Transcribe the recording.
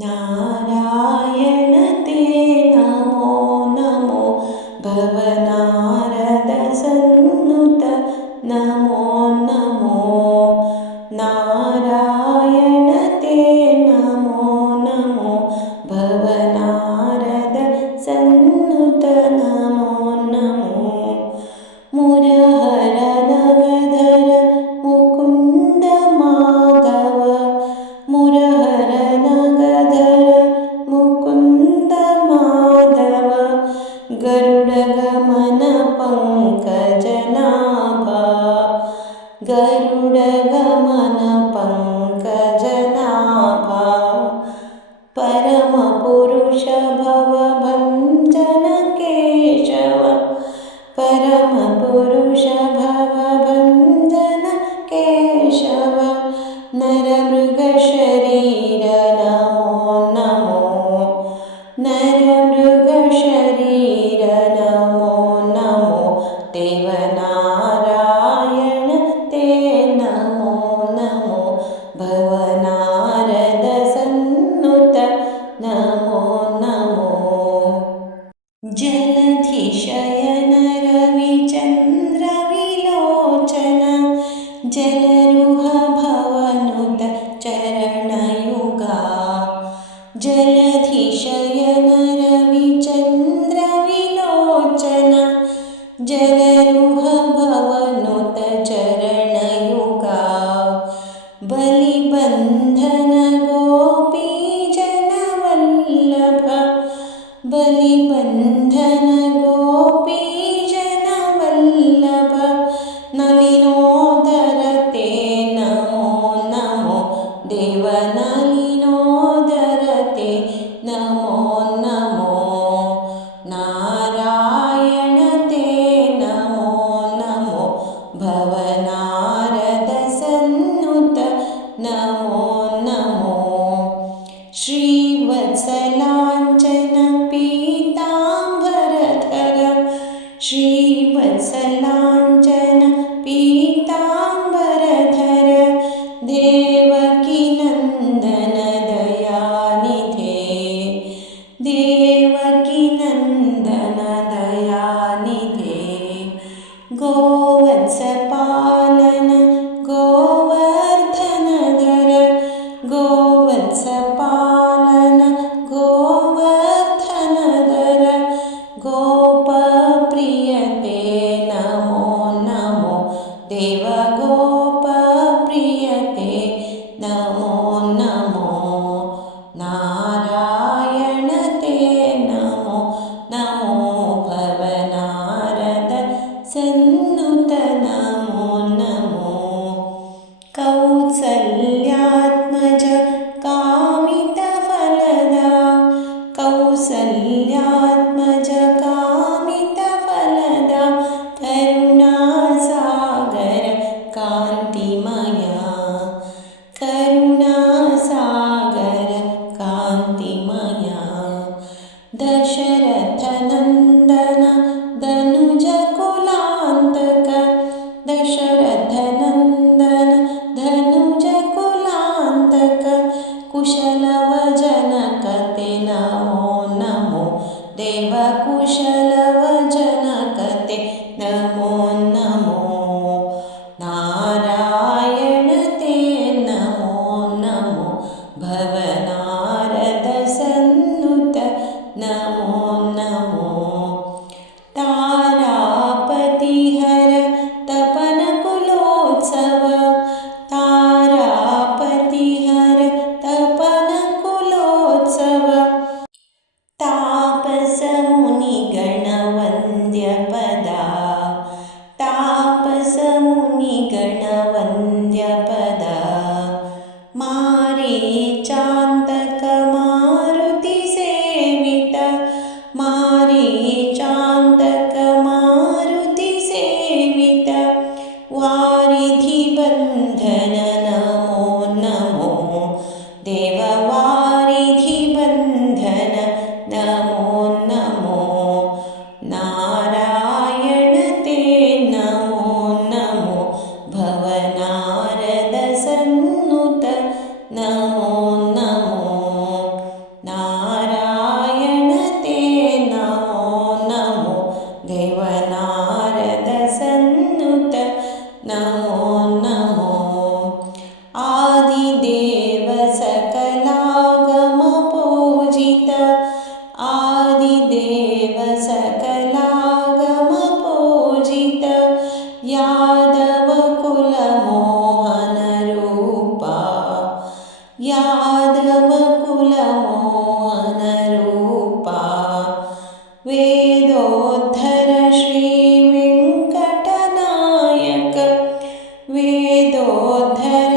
नारायण ते नमो नमो भवनारदसन्नुत नमो नमो नारा पङ्कजनाभा गरुडगम जलरुह भवनुत चरणयुगा। जलधिशयनरविचन्द्रविलोचना। जलरुह भवनुत च Namo गोवत्सपालन गोवर्धनधर गोवत्सपालन गोवर्धनधर गोपप्रियते। Now, यादवकुलमोहनरूपा वेदोद्धर श्रीवेङ्कटनायक वेदोद्धर